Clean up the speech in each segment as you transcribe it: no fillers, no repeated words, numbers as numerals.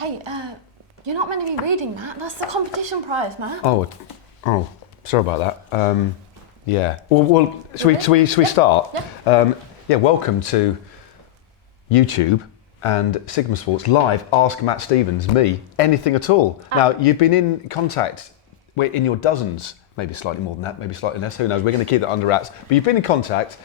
Hey, you're not meant to be reading that. That's the competition prize, Matt. Oh, sorry about that. Yeah. Well, should we start? Yeah. Welcome to YouTube and Sigma Sports Live. Ask Matt Stevens, me, anything at all. Now, you've been in contact. We're in your dozens, maybe slightly more than that, maybe slightly less. Who knows? We're going to keep that under wraps. But you've been in contact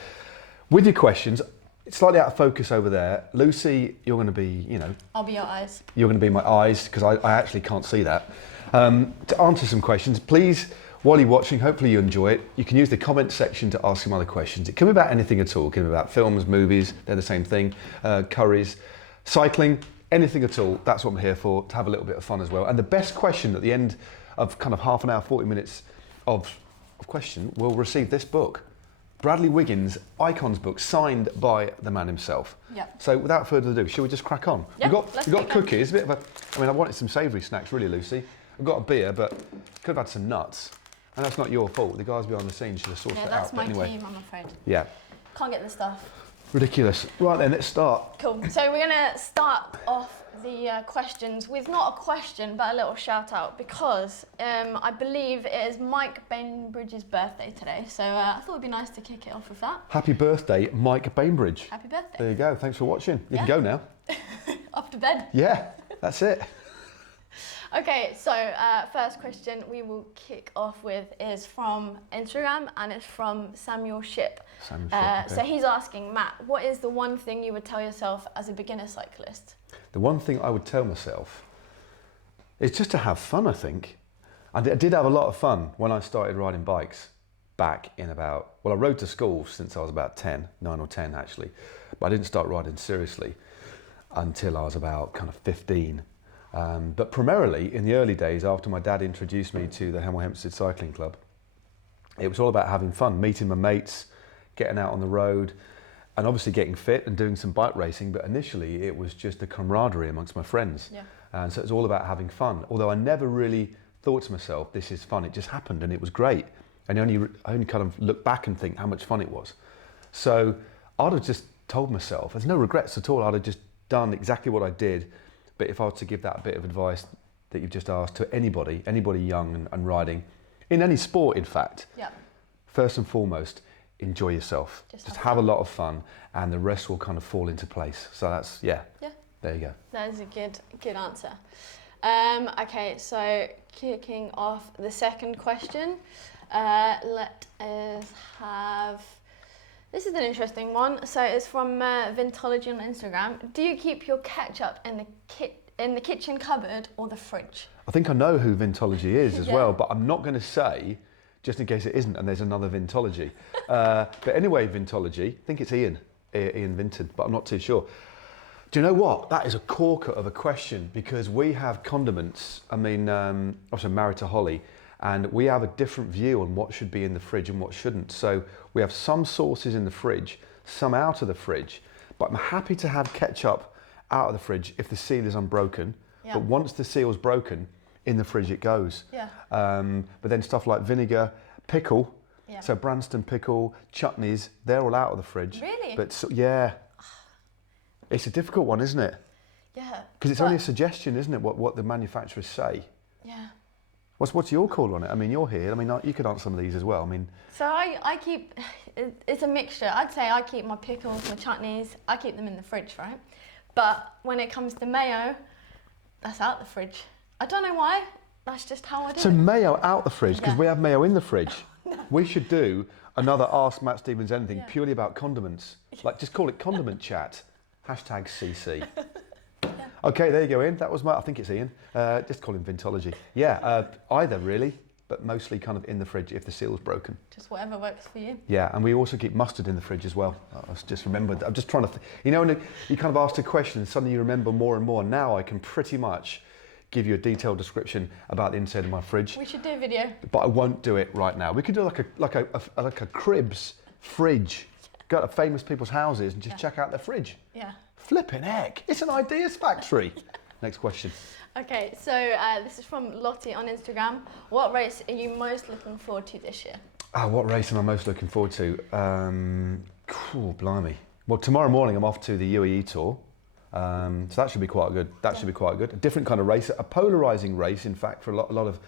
with your questions. It's slightly out of focus over there. Lucy, you're going to be, I'll be your eyes. You're going to be my eyes, because I actually can't see that. To answer some questions, please, while you're watching, hopefully you enjoy it. You can use the comment section to ask some other questions. It can be about anything at all. It can be about films, movies, they're the same thing, curries, cycling, anything at all. That's what I'm here for, to have a little bit of fun as well. And the best question at the end of kind of half an hour, 40 minutes of question will receive this book. Bradley Wiggins Icons book, signed by the man himself. Yep. So without further ado, shall we just crack on? Yep, We've got cookies, I wanted some savoury snacks really, Lucy. I've got a beer, but could have had some nuts. And that's not your fault. The guys behind the scenes should have sorted it out. Yeah, that's my anyway. team, I'm afraid. Yeah. Can't get the stuff. Ridiculous. Right then, let's start. Cool. So we're going to start off the questions with not a question, but a little shout out, because I believe it is Mike Bainbridge's birthday today. So I thought it'd be nice to kick it off with that. Happy birthday, Mike Bainbridge. Happy birthday. There you go. Thanks for watching. You can go now. Off to bed. Yeah, that's it. Okay, so first question we will kick off with is from Instagram, and it's from Samuel Ship. Okay. So he's asking, Matt, what is the one thing you would tell yourself as a beginner cyclist? The one thing I would tell myself is just to have fun, I think. I did have a lot of fun when I started riding bikes back in I rode to school since I was about 9 or 10 actually, but I didn't start riding seriously until I was about kind of 15. But primarily in the early days, after my dad introduced me to the Hampstead Cycling Club, it was all about having fun, meeting my mates, getting out on the road, and obviously getting fit and doing some bike racing. But initially it was just the camaraderie amongst my friends. Yeah. And so it was all about having fun. Although I never really thought to myself, this is fun. It just happened and it was great. And I only kind of look back and think how much fun it was. So I'd have just told myself, there's no regrets at all. I'd have just done exactly what I did. But if I was to give that bit of advice that you've just asked to anybody young and riding, in any sport in fact, Yeah. first and foremost, enjoy yourself. Just have a lot of fun, and the rest will kind of fall into place. So that's, yeah. There you go. That is a good answer. Okay, so kicking off the second question, let us have... This is an interesting one. So it's from Vintology on Instagram. Do you keep your ketchup in the kitchen cupboard or the fridge? I think I know who Vintology is as Yeah. well, but I'm not going to say, just in case it isn't, and there's another Vintology. But anyway, Vintology, I think it's Ian Vinton, but I'm not too sure. Do you know what? That is a corker of a question, because we have condiments. I mean, obviously I'm married to Holly, and we have a different view on what should be in the fridge and what shouldn't. So we have some sauces in the fridge, some out of the fridge, but I'm happy to have ketchup out of the fridge if the seal is unbroken. Yeah. But once the seal's broken, in the fridge it goes. Yeah. But then stuff like vinegar, pickle, Yeah. so Branston pickle, chutneys, they're all out of the fridge. Really? But yeah, it's a difficult one, isn't it? Yeah. Because it's only a suggestion, isn't it, what the manufacturers say? Yeah. What's your call on it? I mean, you're here. I mean, you could answer some of these as well. I mean, So I keep, it's a mixture. I'd say I keep my pickles, my chutneys, I keep them in the fridge, right? But when it comes to mayo, that's out the fridge. I don't know why, that's just how I do so it. mayo out the fridge, because Yeah. we have mayo in the fridge. We should do another Ask Matt Stevens Anything purely about condiments. Like, just call it condiment chat. Hashtag CC. Okay, there you go, Ian. That was I think it's Ian. Just call him Vintology. Yeah, either really, but mostly kind of in the fridge if the seal's broken. Just whatever works for you. Yeah, and we also keep mustard in the fridge as well. I was just remembered. I'm just trying to, when you kind of asked a question and suddenly you remember more and more. Now I can pretty much give you a detailed description about the inside of my fridge. We should do a video. But I won't do it right now. We could do like a cribs fridge. Go to famous people's houses and just check out their fridge. Yeah. Flipping heck, it's an ideas factory. Next question. Okay, so this is from Lottie on Instagram. What race are you most looking forward to this year? What race am I most looking forward to? Cool, blimey. Well, tomorrow morning I'm off to the UAE tour. So that should be quite good. That should be quite good. A different kind of race, a polarising race, in fact, for a lot of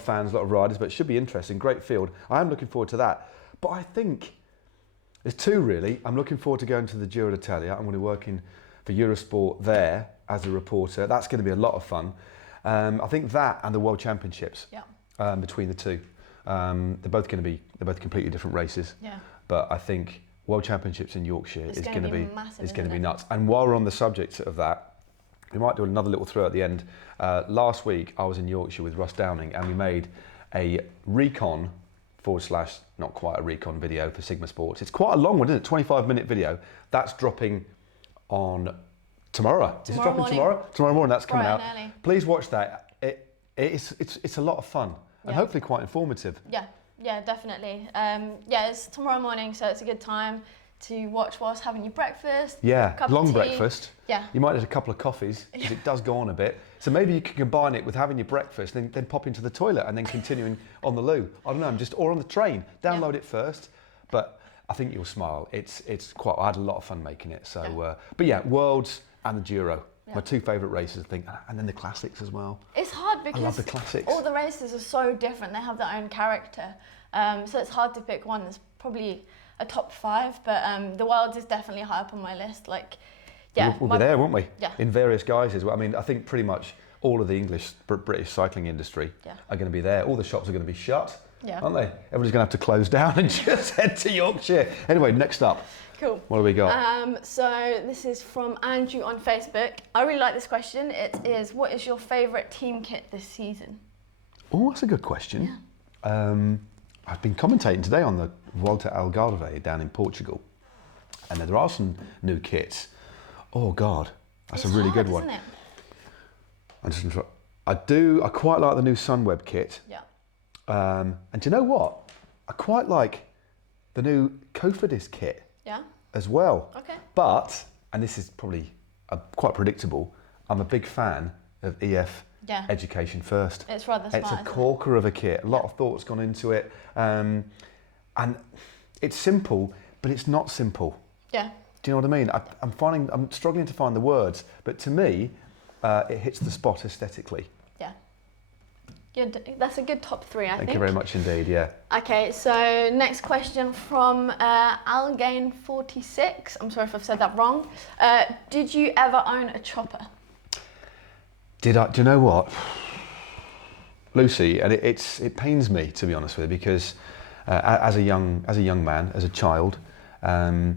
fans, a lot of riders. But it should be interesting. Great field. I am looking forward to that. But I think there's two really. I'm looking forward to going to the Giro d'Italia. I'm going to be working for Eurosport there as a reporter. That's going to be a lot of fun. I think that and the World Championships. Between the two, they're both completely different races. But I think World Championships in Yorkshire is going to be nuts. And while we're on the subject of that, we might do another little throw at the end. Last week I was in Yorkshire with Russ Downing, and we made a recon / not quite a recon video for Sigma Sports. It's quite a long one, isn't it? 25-minute video. That's dropping on tomorrow. Is it dropping tomorrow? Tomorrow morning. That's coming out. Early. Please watch that. It's a lot of fun and hopefully quite informative. Yeah, definitely. It's tomorrow morning, so it's a good time to watch whilst having your breakfast. Yeah, long breakfast. breakfast. Yeah. You might need a couple of coffees because it does go on a bit. So maybe you can combine it with having your breakfast, then pop into the toilet and then continuing on the loo. I don't know, or on the train. Download it first. But I think you'll smile. It's quite. I had a lot of fun making it. So, but yeah, Worlds and the Giro. My two favourite races, I think, and then the classics as well. It's hard because I love the classics. All the races are so different. They have their own character, so it's hard to pick one. There's probably a top 5, but the Worlds is definitely high up on my list. We'll be there, won't we? Yeah. In various guises. Well, I mean, I think pretty much all of the British cycling industry are going to be there. All the shops are going to be shut, aren't they? Everybody's going to have to close down and just head to Yorkshire. Anyway, next up. Cool. What do we got? So this is from Andrew on Facebook. I really like this question. It is, what is your favourite team kit this season? Oh, that's a good question. I've been commentating today on the Volta ao Algarve down in Portugal, and there are some new kits. Oh God, that's a really good one. Isn't it? I quite like the new Sunweb kit. And do you know what? I quite like the new Cofidis kit. As well. Okay. But, and this is probably quite predictable, I'm a big fan of EF Education First. It's rather smart. It's a corker of a kit. A lot of thought's gone into it. And it's simple, but it's not simple. Do you know what I mean? I'm struggling to find the words, but to me, it hits the spot aesthetically. Good. That's a good top 3, I think. Thank you very much indeed, Okay, so next question from Algain46. I'm sorry if I've said that wrong. Did you ever own a chopper? Did I? Do you know what? Lucy, and it pains me, to be honest with you, because as a young man, as a child, my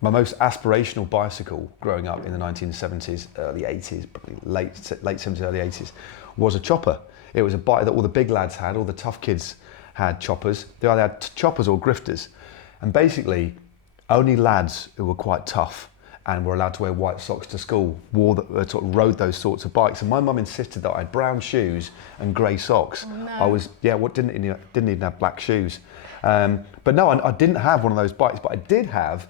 most aspirational bicycle growing up in the 1970s, early 80s, probably late 70s, early 80s, was a chopper. It was a bike that all the big lads had, all the tough kids had choppers. They either had choppers or grifters. And basically, only lads who were quite tough and were allowed to wear white socks to school rode those sorts of bikes. And my mum insisted that I had brown shoes and grey socks. Oh, no. Didn't even have black shoes. But no, I didn't have one of those bikes, but I did have,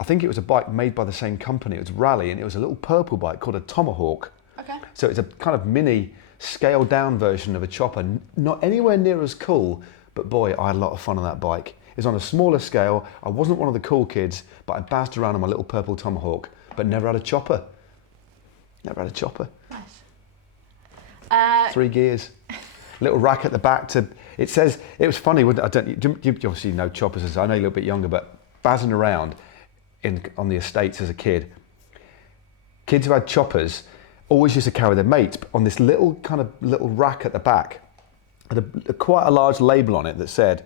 I think it was a bike made by the same company. It was Rally, and it was a little purple bike called a Tomahawk. Okay. So it's a kind of mini scaled down version of a chopper, not anywhere near as cool, but boy, I had a lot of fun on that bike. It was on a smaller scale. I wasn't one of the cool kids, but I bounced around on my little purple Tomahawk, but never had a chopper. Nice. 3 gears, little rack at the back it says, it was funny, you obviously know choppers, as I know you're a little bit younger, but buzzing around on the estates as a kid, kids who had choppers always used to carry their mates on this little rack at the back, with quite a large label on it that said,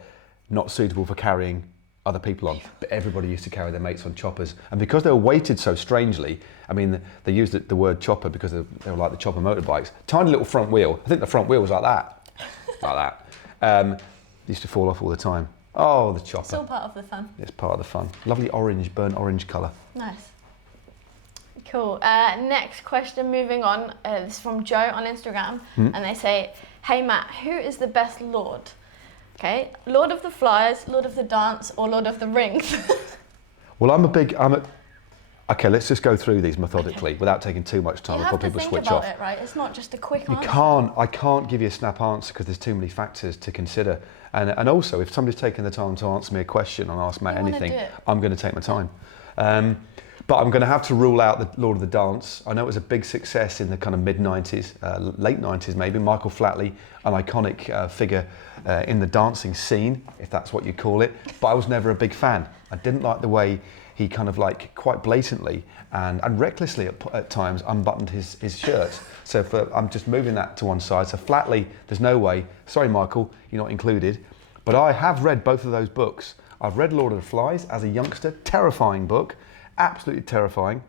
not suitable for carrying other people on. But everybody used to carry their mates on choppers. And because they were weighted so strangely, I mean, they used the word chopper because they were like the chopper motorbikes. Tiny little front wheel. I think the front wheel was like that. Used to fall off all the time. Oh, the chopper. Still part of the fun. It's part of the fun. Lovely orange, burnt orange colour. Nice. Cool. Next question, moving on. This is from Joe on Instagram, and they say, "Hey Matt, who is the best Lord? Okay, Lord of the Flies, Lord of the Dance, or Lord of the Rings?" Well, okay, let's just go through these methodically without taking too much time before people switch off. You have to think about it, right? It's not just a quick answer. I can't give you a snap answer because there's too many factors to consider. And also, if somebody's taken the time to answer me a question and ask Matt anything, I'm going to take my time. But I'm going to have to rule out the Lord of the Dance. I know it was a big success in the kind of mid-90s, late 90s maybe. Michael Flatley, an iconic figure in the dancing scene, if that's what you call it. But I was never a big fan. I didn't like the way he kind of like quite blatantly and recklessly at times unbuttoned his shirt. So I'm just moving that to one side. So Flatley, there's no way. Sorry, Michael, you're not included. But I have read both of those books. I've read Lord of the Flies as a youngster, terrifying book. Absolutely terrifying,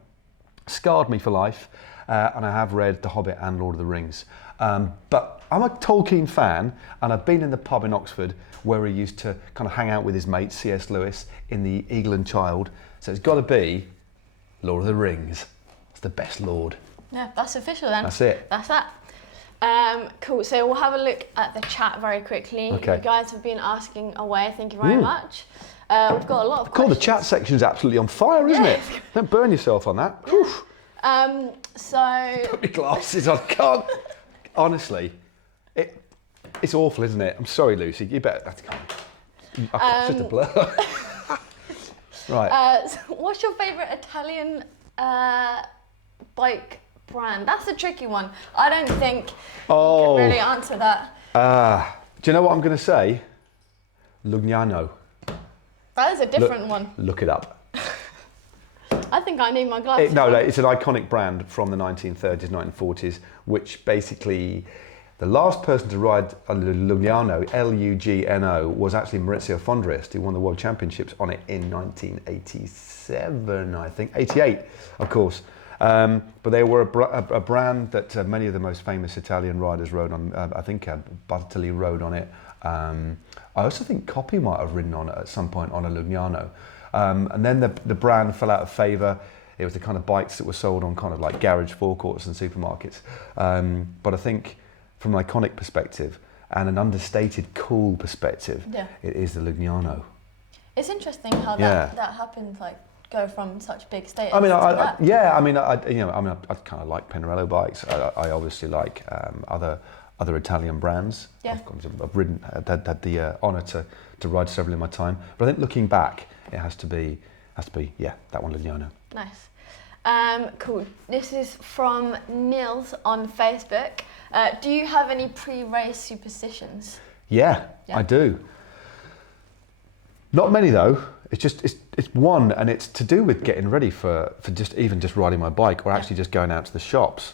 scarred me for life, and I have read The Hobbit and Lord of the Rings. But I'm a Tolkien fan, and I've been in the pub in Oxford where he used to kind of hang out with his mate C.S. Lewis in the Eagle and Child. So it's got to be Lord of the Rings. It's the best Lord. Yeah, that's official then. That's it. That's that. Cool, so we'll have a look at the chat very quickly. Okay. You guys have been asking away, thank you very much. We've got a lot of Cool, questions. the chat section's absolutely on fire, isn't it? Don't burn yourself on that. Yeah. Put my glasses on, can't. Honestly, it's awful, isn't it? I'm sorry, Lucy, you better, that's kind of, it's just a blur. Right. So what's your favourite Italian bike brand? That's a tricky one. I don't think you can really answer that. Do you know what I'm going to say? Lugnano. That is a different one. Look it up. I think I need my glasses. No, it's an iconic brand from the 1930s, 1940s, which basically, the last person to ride a Lugnano, Lugno, was actually Maurizio Fondriest, who won the World Championships on it in 1987, I think, 88, of course. But they were a brand that many of the most famous Italian riders rode on. I think Bartoli rode on it. I also think Coppi might have ridden on it at some point on a Lugnano. And then the brand fell out of favour. It was the kind of bikes that were sold on kind of like garage forecourts and supermarkets. But I think from an iconic perspective and an understated cool perspective, it is the Lugnano. It's interesting how that happened, like go from such big status. I mean, to I kind of like Pinarello bikes. I obviously like other Italian brands. Yeah. I've ridden, had the honour to ride several in my time. But I think looking back, it has to be that one, Lugnano. Nice. Cool. This is from Nils on Facebook. Do you have any pre-race superstitions? Yeah, I do. Not many though. It's one, and it's to do with getting ready for just riding my bike or actually just going out to the shops.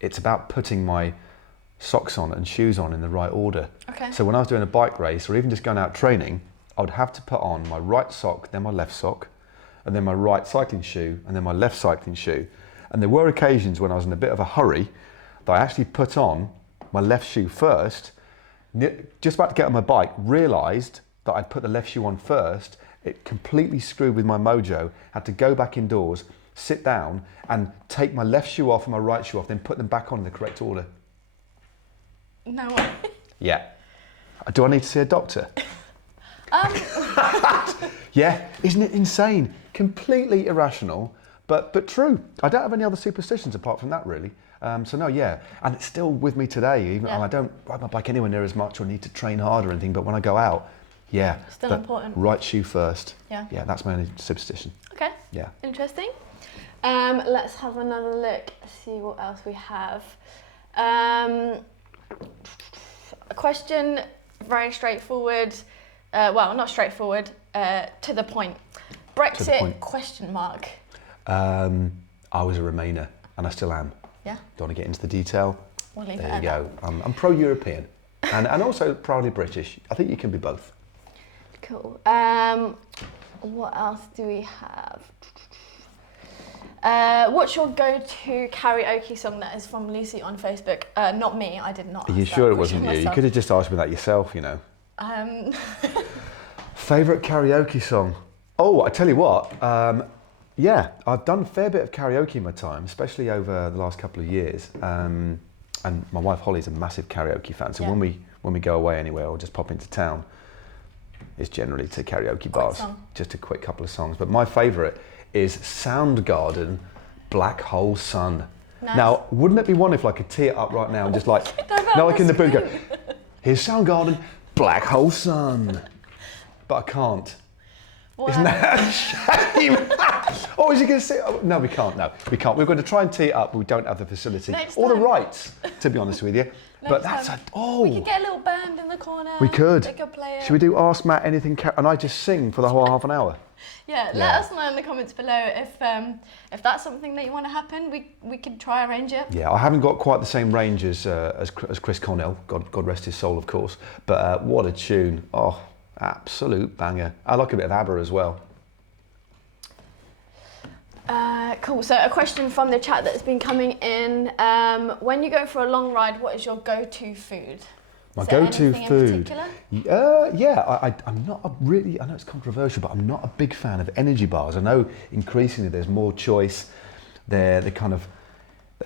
It's about putting my socks on and shoes on in the right order. Okay. So when I was doing a bike race or even just going out training, I would have to put on my right sock, then my left sock, and then my right cycling shoe, and then my left cycling shoe. And there were occasions when I was in a bit of a hurry that I actually put on my left shoe first, just about to get on my bike, realised that I'd put the left shoe on first. It completely screwed with my mojo, had to go back indoors, sit down and take my left shoe off and my right shoe off, then put them back on in the correct order. No way. Yeah. Do I need to see a doctor? Yeah, isn't it insane? Completely irrational, but true. I don't have any other superstitions apart from that, really. So no, yeah, and it's still with me today. Even I don't ride my bike anywhere near as much or need to train hard or anything, but when I go out, still important. Right shoe first. Yeah, that's my only superstition. Okay. Yeah. Interesting. Let's have another look. See what else we have. A question, very straightforward. Well, not straightforward. To the point. Brexit ? I was a Remainer, and I still am. Yeah. Don't want to get into the detail. We'll leave there it you at go. I'm pro-European, and also proudly British. I think you can be both. Cool. What else do we have? What's your go-to karaoke song? That is from Lucy on Facebook. Not me, I did not. Are you sure it wasn't you? You could have just asked me that yourself, you know. Favourite karaoke song? Oh, I tell you what, yeah, I've done a fair bit of karaoke in my time, especially over the last couple of years. And my wife Holly's a massive karaoke fan, so when we go away anywhere or just pop into town, it's generally to karaoke bars. Just a quick couple of songs. But my favourite is Soundgarden, Black Hole Sun. Nice. Now, wouldn't it be wonderful if I could tee it up right now and just like, like in the boot go, here's Soundgarden, Black Hole Sun. But I can't. Isn't that a shame? Oh, is he going to say? Oh, no, we can't. No, we can't. We're going to try and tee it up, but we don't have the facility or the rights, to be honest with you. But that's we could get a little band in the corner. We could. They could play it. Should we do Ask Matt Anything, and I just sing for the whole half an hour? Yeah, let us know in the comments below if that's something that you want to happen. We could try arrange it. Yeah, I haven't got quite the same range as Chris Cornell. God rest his soul, of course. But what a tune! Oh, absolute banger. I like a bit of ABBA as well. Cool. So a question from the chat that's been coming in. When you go for a long ride, what is your go-to food? My go-to food. Yeah, I'm not a really. I know it's controversial, but I'm not a big fan of energy bars. I know increasingly there's more choice. They kind of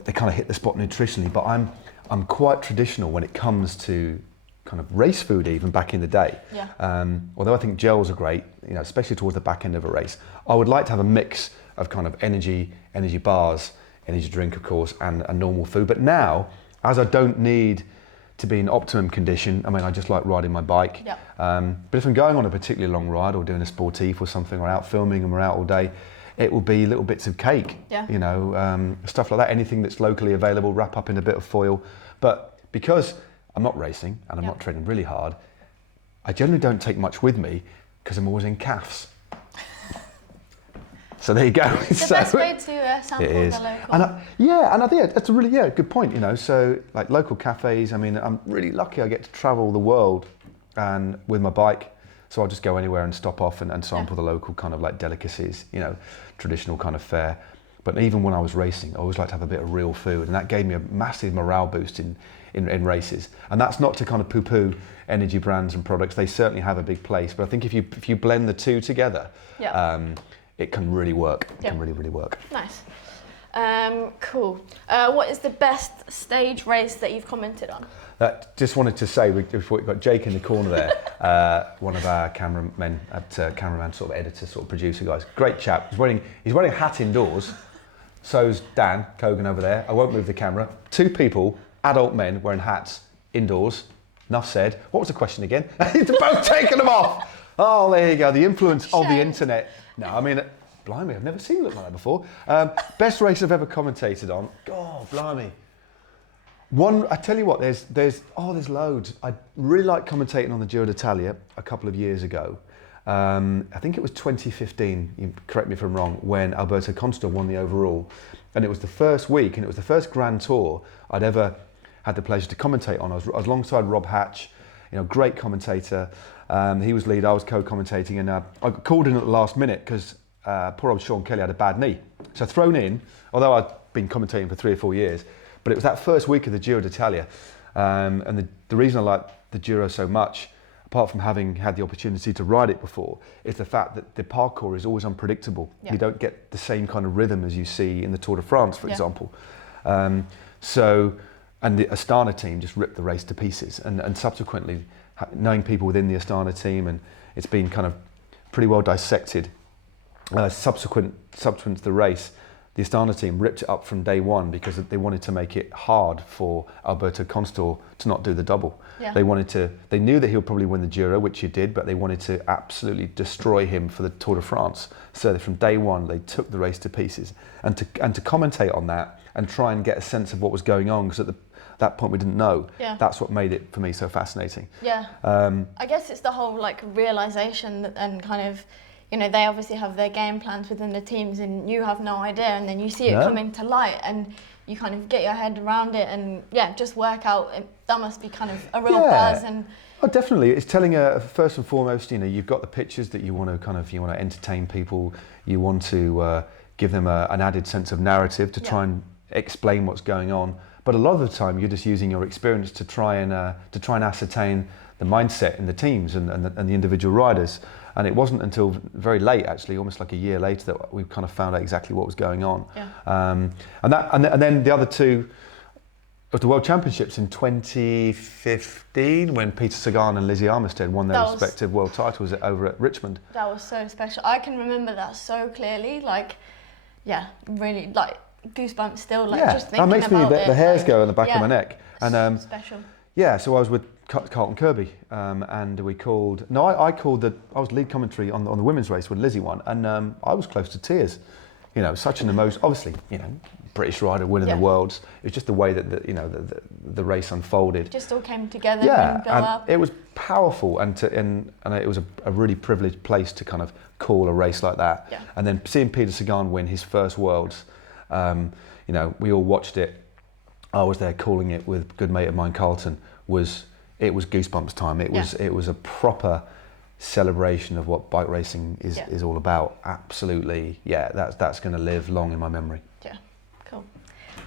hit the spot nutritionally, but I'm quite traditional when it comes to kind of race food. Even back in the day, although I think gels are great, especially towards the back end of a race. I would like to have a mix of kind of energy bars, energy drink, of course, and normal food. But now, as I don't need to be in optimum condition, I mean, I just like riding my bike. Yep. But if I'm going on a particularly long ride or doing a sportif or something, or out filming and we're out all day, it will be little bits of cake, stuff like that. Anything that's locally available, wrap up in a bit of foil. But because I'm not racing and I'm not training really hard, I generally don't take much with me because I'm always in calves. So there you go. It's the best way to sample the local. And I think that's a really good point. So like local cafes. I mean, I'm really lucky. I get to travel the world, and with my bike, so I'll just go anywhere and stop off and sample the local kind of like delicacies. Traditional kind of fare. But even when I was racing, I always like to have a bit of real food, and that gave me a massive morale boost in races. And that's not to kind of poo-poo energy brands and products. They certainly have a big place. But I think if you blend the two together. It can really work. It can really work. Nice. Cool. What is the best stage race that you've commented on? Just wanted to say, we've got Jake in the corner there, one of our cameraman, sort of editor, sort of producer guys. Great chap. He's wearing a hat indoors. So's Dan Cogan over there. I won't move the camera. 2 people, adult men, wearing hats indoors. Enough said. What was the question again? They're both taking them off. Oh, there you go. The influence of the internet. No, I mean, blimey, I've never seen it look like that before. Best race I've ever commentated on. God, blimey. One, I tell you what, there's loads. I really like commentating on the Giro d'Italia a couple of years ago. I think it was 2015, you correct me if I'm wrong, when Alberto Contador won the overall. And it was the first week, and it was the first Grand Tour I'd ever had the pleasure to commentate on. I was alongside Rob Hatch, great commentator. He was lead, I was co-commentating, and I got called in at the last minute because poor old Sean Kelly had a bad knee. So thrown in, although I'd been commentating for 3 or 4 years, but it was that first week of the Giro d'Italia. And the reason I like the Giro so much, apart from having had the opportunity to ride it before, is the fact that the parkour is always unpredictable. You don't get the same kind of rhythm as you see in the Tour de France, for example. And the Astana team just ripped the race to pieces, and subsequently, knowing people within the Astana team, and it's been kind of pretty well dissected. Subsequent to the race, the Astana team ripped it up from day one because they wanted to make it hard for Alberto Contador to not do the double. They knew that he would probably win the Giro, which he did, but they wanted to absolutely destroy him for the Tour de France. So from day one, they took the race to pieces, and to commentate on that and try and get a sense of what was going on, because at that point we didn't know. That's what made it for me so fascinating. I guess it's the whole realization and kind of, they obviously have their game plans within the teams, and you have no idea, and then you see it coming to light, and you kind of get your head around it, and just work out. That must be kind of a real buzz. And oh, definitely, it's telling first and foremost. You've got the pictures that you want to entertain people. You want to give them an added sense of narrative to try and explain what's going on. But a lot of the time, you're just using your experience to try and ascertain the mindset in the teams and the individual riders. And it wasn't until very late, actually, almost like a year later, that we kind of found out exactly what was going on. And then the other two of the World Championships in 2015, when Peter Sagan and Lizzie Armistead won their respective world titles over at Richmond. That was so special. I can remember that so clearly. Really, goosebumps still. Just thinking about it. That makes me the hairs go on the back of my neck. And special. So I was with Carlton Kirby, and we called. No, I called I was lead commentary on the women's race when Lizzie won, and I was close to tears. You know, such an emotion. Obviously, you know, British rider winning the worlds. It was just the way that the race unfolded. It just all came together and and built up. It was powerful, and it was a really privileged place to kind of call a race like that. Yeah. And then seeing Peter Sagan win his first worlds, you know, we all watched it. I was there calling it with a good mate of mine, Carlton. It was goosebumps time. It was a proper celebration of what bike racing is all about. Absolutely, yeah. That's going to live long in my memory. Yeah, cool,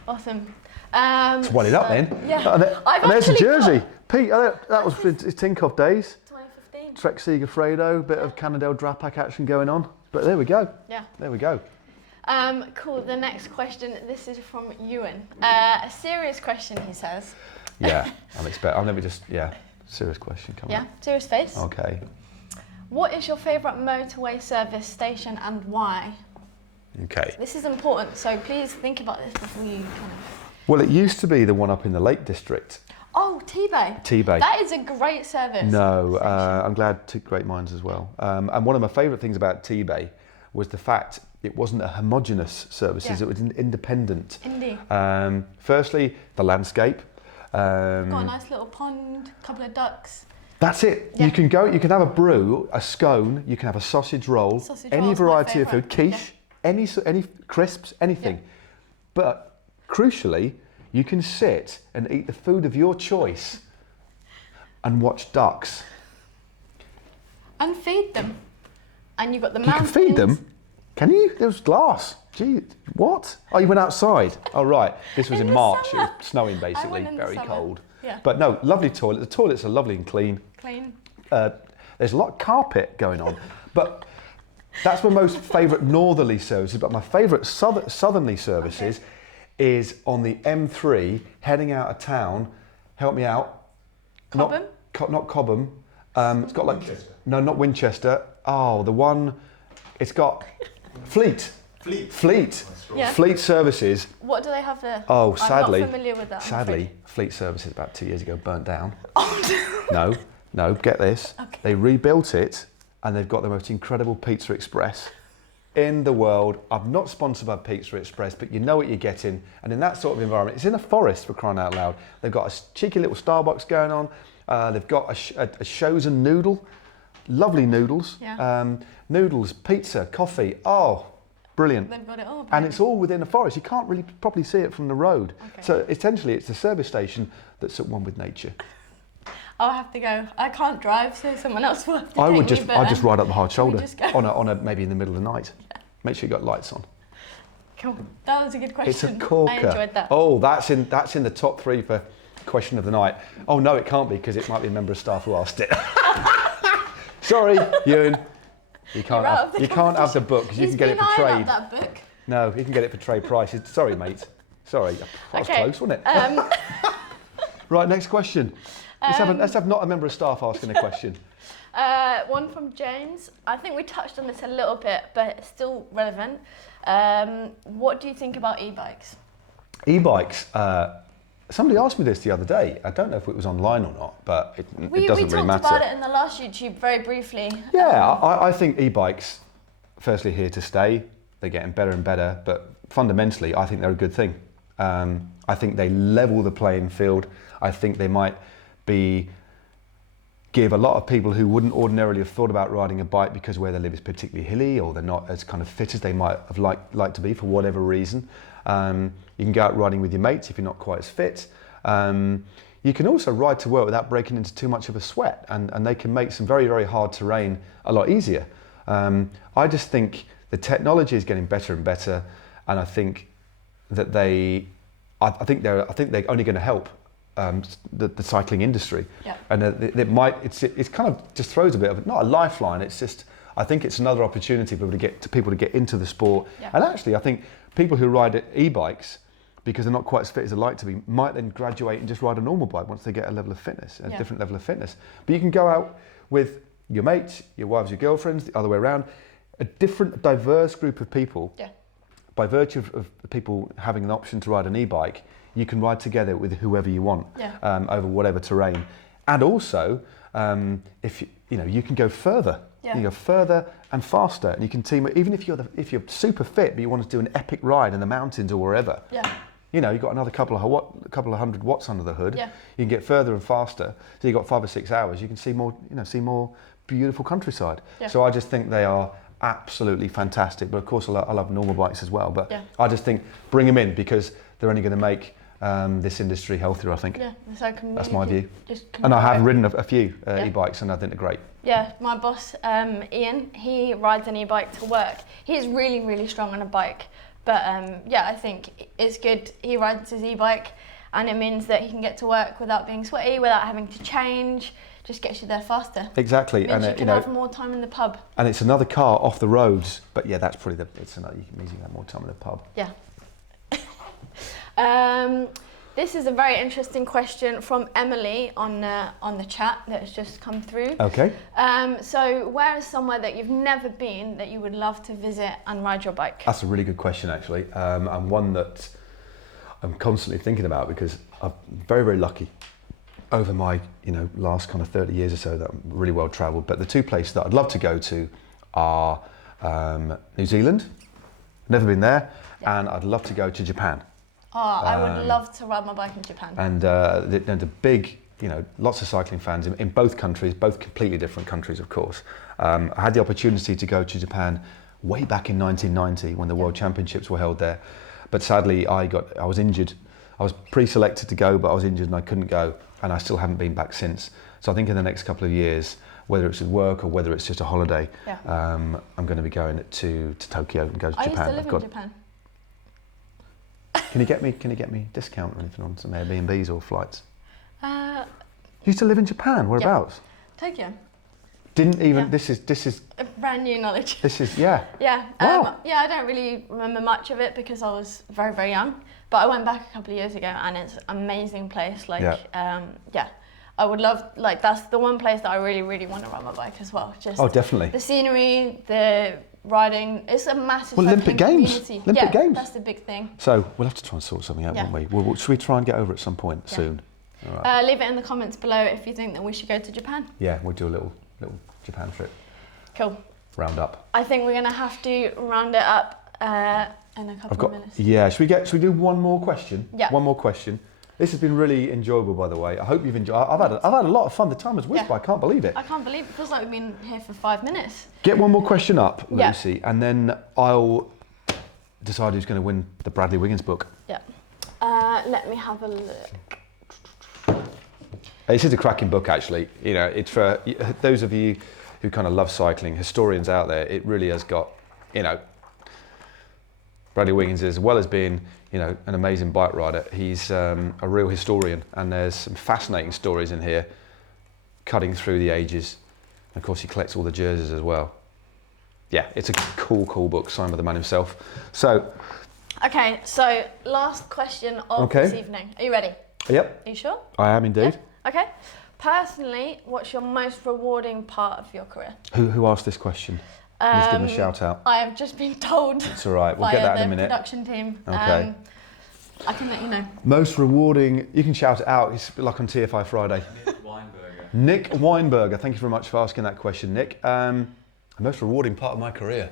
awesome. Let's wind it up then. Yeah, and there's a jersey. Pete, that was his Tinkoff days. 2015. Trek Segafredo, bit of Cannondale Drapac action going on. But there we go. Yeah. There we go. Cool. The next question. This is from Ewan. A serious question, he says. Yeah, let me just serious question. Come on. Yeah, serious face. Okay. What is your favourite motorway service station and why? Okay. This is important, so please think about this before you kind of... Well, it used to be the one up in the Lake District. Oh, T-Bay. T-Bay. That is a great service. No, I'm glad to great minds as well. And one of my favourite things about T-Bay was the fact it wasn't a homogenous services, it was an independent. Indie. Firstly, the landscape. Got a nice little pond, couple of ducks. That's it. Yeah. You can have a brew, a scone, you can have a sausage roll, any variety of food, quiche, any crisps, anything. Yeah. But crucially, you can sit and eat the food of your choice and watch ducks. And feed them. And you've got the mountains. You can feed them? Can you? There was glass. Gee, what? Oh, you went outside. Oh, right. This was in March. Summer. It was snowing, basically. Very cold. Yeah. But no, lovely toilet. The toilets are lovely and clean. Clean. There's a lot of carpet going on. But that's my most favourite northerly services. But my favourite southerly services is on the M3 heading out of town. Help me out. Cobham? Not Cobham. It's got like... Winchester. No, not Winchester. Oh, the one... It's got... Fleet. Yeah. Fleet Services. What do they have there? Oh, sadly, I'm not familiar with that. Sadly, Fleet Services about 2 years ago burnt down. Oh No, get this. Okay. They rebuilt it and they've got the most incredible Pizza Express in the world. I'm not sponsored by Pizza Express, but you know what you're getting. And in that sort of environment, it's in a forest, for crying out loud. They've got a cheeky little Starbucks going on. They've got a chosen noodle, lovely noodles. Yeah. Noodles, pizza, coffee. Oh, brilliant. They've got it all. And it's all within a forest. You can't really properly see it from the road. Okay. So essentially it's a service station that's at one with nature. I'll have to go. I can't drive, so someone else will have to I'd take me, just ride up the hard shoulder on a maybe in the middle of the night. Yeah. Make sure you got lights on. Cool. That was a good question. It's a corker. I enjoyed that. Oh, that's in the top 3 for question of the night. Oh no, it can't be because it might be a member of staff who asked it. Sorry, Ewan. You can't have the book because you can get it for trade. That book. No, you can get it for trade prices. Sorry, mate. Sorry, that was close, wasn't it? Right, next question. Let's have not a member of staff asking a question. One from James. I think we touched on this a little bit, but it's still relevant. What do you think about e-bikes? E-bikes. Somebody asked me this the other day. I don't know if it was online or not, but it doesn't really matter. We talked about it in the last YouTube very briefly. Yeah, I think e-bikes, firstly, here to stay. They're getting better and better, but fundamentally, I think they're a good thing. I think they level the playing field. I think they might give a lot of people who wouldn't ordinarily have thought about riding a bike because where they live is particularly hilly or they're not as kind of fit as they might have liked to be for whatever reason. You can go out riding with your mates if you're not quite as fit. You can also ride to work without breaking into too much of a sweat, and they can make some very, very hard terrain a lot easier. I just think the technology is getting better and better, and I think that they're only going to help the cycling industry. Yeah. And it's kind of just throws a bit of not a lifeline. It's just I think it's another opportunity for people to get into the sport. Yeah. And actually, I think people who ride e-bikes because they're not quite as fit as they like to be might then graduate and just ride a normal bike once they get a level of fitness, a different level of fitness. But you can go out with your mates, your wives, your girlfriends, the other way around, a different, diverse group of people. Yeah. By virtue of people having an option to ride an e-bike, you can ride together with whoever you want over whatever terrain. And also, if you can go further. Yeah. You can go further and faster, and you can team. Even if you're super fit, but you want to do an epic ride in the mountains or wherever. Yeah. You've got another couple of hundred watts under the hood. Yeah. You can get further and faster. So you've got 5 or 6 hours. You can see more beautiful countryside. Yeah. So I just think they are absolutely fantastic. But of course, I love normal bikes as well. But I just think bring them in because they're only going to make this industry healthier, I think. Yeah, so that's my view. And I have ridden a few e-bikes, and I think they're great. Yeah, my boss, Ian, he rides an e-bike to work. He's really, really strong on a bike. But I think it's good. He rides his e-bike, and it means that he can get to work without being sweaty, without having to change. Just gets you there faster. Exactly, Means and you can have more time in the pub. And it's another car off the roads. But yeah, that's probably you can easily have more time in the pub. Yeah. This is a very interesting question from Emily on the chat that has just come through. Okay. So where is somewhere that you've never been that you would love to visit and ride your bike? That's a really good question, actually, and one that I'm constantly thinking about because I'm very, very lucky over my last kind of 30 years or so that I'm really well travelled. But the two places that I'd love to go to are New Zealand. Never been there, and I'd love to go to Japan. Oh, I would love to ride my bike in Japan. And the big, lots of cycling fans in both countries, both completely different countries, of course. I had the opportunity to go to Japan way back in 1990 when the World Championships were held there. But sadly, I was injured. I was pre-selected to go, but I was injured and I couldn't go. And I still haven't been back since. So I think in the next couple of years, whether it's at work or whether it's just a holiday, I'm going to be going to Tokyo and go to Japan. I used to live in Japan. Can you get me discount or anything on some Airbnbs or flights? You used to live in Japan. Whereabouts? Tokyo. Didn't even. This is a brand new knowledge. This is yeah. Wow. I don't really remember much of it because I was very, very young. But I went back a couple of years ago, and it's an amazing place. I would love, that's the one place that I really, really want to ride my bike as well. Just definitely. The scenery, the riding, it's a massive Olympic Games. Community. Olympic Games. That's the big thing. So we'll have to try and sort something out, won't we? Should we try and get over at some point soon? All right. Leave it in the comments below if you think that we should go to Japan. Yeah, we'll do a little Japan trip. Cool. Round up. I think we're going to have to round it up in a couple of minutes. Yeah, should we do one more question? Yeah. One more question. This has been really enjoyable, by the way. I hope you've enjoyed. I've had a lot of fun. The time has whizzed by. I can't believe it. I can't believe it. It feels like we've been here for 5 minutes. Get one more question up, Lucy, and then I'll decide who's going to win the Bradley Wiggins book. Yeah. Let me have a look. This is a cracking book, actually. It's for those of you who kind of love cycling, historians out there. It really has got, Bradley Wiggins, as well as being, an amazing bike rider, he's a real historian, and there's some fascinating stories in here, cutting through the ages. And of course, he collects all the jerseys as well. Yeah, it's a cool book, signed by the man himself. So. Okay, so last question of this evening. Are you ready? Yep. Are you sure? I am indeed. Yeah? Okay. Personally, what's your most rewarding part of your career? Who asked this question? Let's give him a shout out. I have just been told. It's all right. We'll get that in a minute. Production team. Okay. I can let you know. Most rewarding. You can shout it out. It's like on TFI Friday. Nick Weinberger. Thank you very much for asking that question, Nick. The most rewarding part of my career.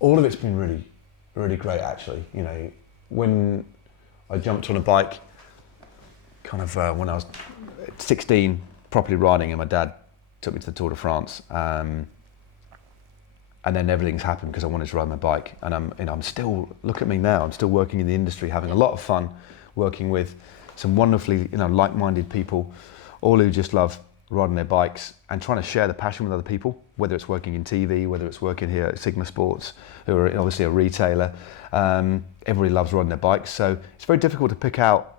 All of it's been really, really great, actually. When I jumped on a bike, kind of when I was 16, properly riding, and my dad took me to the Tour de France, and then everything's happened because I wanted to ride my bike, and I'm still, look at me now, I'm still working in the industry, having a lot of fun, working with some wonderfully, like-minded people, all who just love riding their bikes and trying to share the passion with other people, whether it's working in TV, whether it's working here at Sigma Sports, who are obviously a retailer. Everybody loves riding their bikes, so it's very difficult to pick out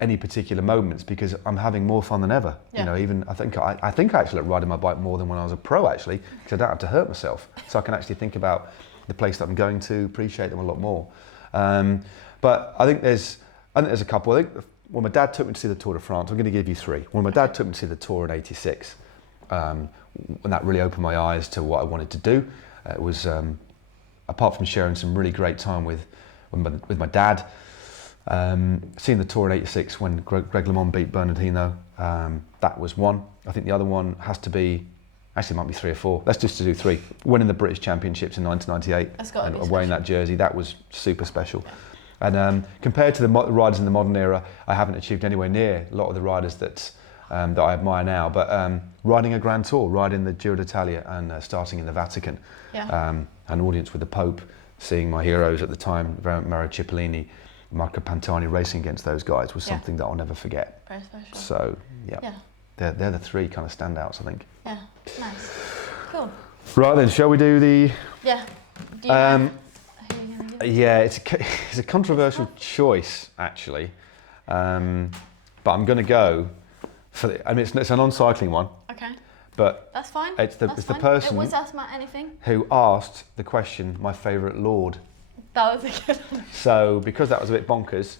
any particular moments because I'm having more fun than ever. Even I think I actually like riding my bike more than when I was a pro, actually, because I don't have to hurt myself, so I can actually think about the place that I'm going to, appreciate them a lot more. But I think there's a couple. I think when my dad took me to see the Tour de France, I'm going to give you 3. When my dad took me to see the Tour in '86, when that really opened my eyes to what I wanted to do, it was apart from sharing some really great time with my dad. Seeing the Tour in '86 when Greg LeMond beat Bernardino, that was one. I think the other one has to be, actually it might be 3 or 4. Let's just do 3. Winning the British Championships in 1998 and wearing that jersey, that was super special. Yeah. And compared to the riders in the modern era, I haven't achieved anywhere near a lot of the riders that I admire now. But riding a Grand Tour, riding the Giro d'Italia and starting in the Vatican, an audience with the Pope, seeing my heroes at the time, Mario Cipollini, Marco Pantani, racing against those guys was something that I'll never forget. Very special. So, they're the 3 kind of standouts, I think. Yeah, nice. Cool. Right then, shall we do the... Yeah. Do you know who you're going to give? Yeah, it's a controversial choice, actually. But I'm going to go for I mean, it's a non-cycling one. Okay. But that's fine. It's the person It was asked about anything. Who asked the question, my favourite lord. That was a good one. So, because that was a bit bonkers,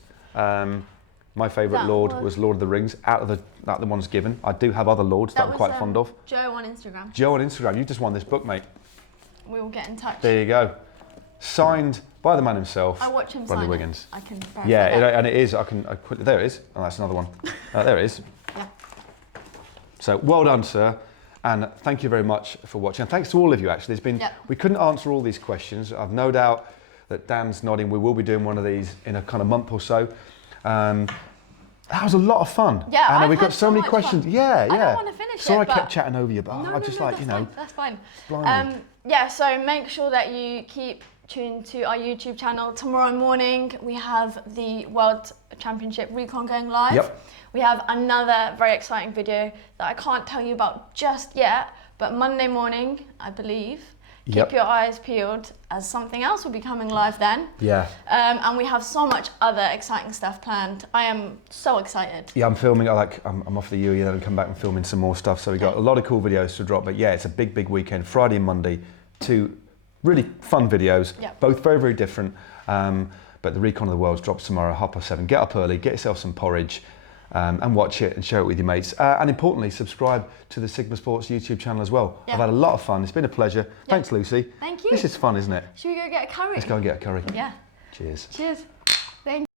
my favourite lord was Lord of the Rings, out of the ones given. I do have other lords that I'm quite fond of. Joe on Instagram. Joe on Instagram, you just won this book, mate. We will get in touch. There you go. Signed by the man himself. I watch him Bradley sign Wiggins. I can and it is. There it is. Oh, that's another one. There it is. Yeah. So well done, sir. And thank you very much for watching. And thanks to all of you, actually. We couldn't answer all these questions. I've no doubt that Dan's nodding. We will be doing one of these in a kind of month or so. That was a lot of fun. Yeah, and we've got so many questions. Yeah. I don't want to finish Sorry, it. I kept chatting over you, but I just that's fine. Blimey. Yeah, so make sure that you keep tuned to our YouTube channel. Tomorrow morning, we have the World Championship Recon going live. Yep. We have another very exciting video that I can't tell you about just yet, but Monday morning, I believe. Keep your eyes peeled, as something else will be coming live then. Yeah. And we have so much other exciting stuff planned. I am so excited. Yeah, I'm filming. I'm off the UE, then come back and filming some more stuff. So we got a lot of cool videos to drop. But yeah, it's a big weekend. Friday and Monday, 2 really fun videos. Yep. Both very different. But the Recon of the Worlds drops tomorrow, 7:30. Get up early, get yourself some porridge. And watch it and share it with your mates. And importantly, subscribe to the Sigma Sports YouTube channel as well. I've had a lot of fun. It's been a pleasure. Thanks, Lucy. Thank you. This is fun, isn't it? Should we go get a curry? Let's go and get a curry. Yeah. Cheers. Cheers.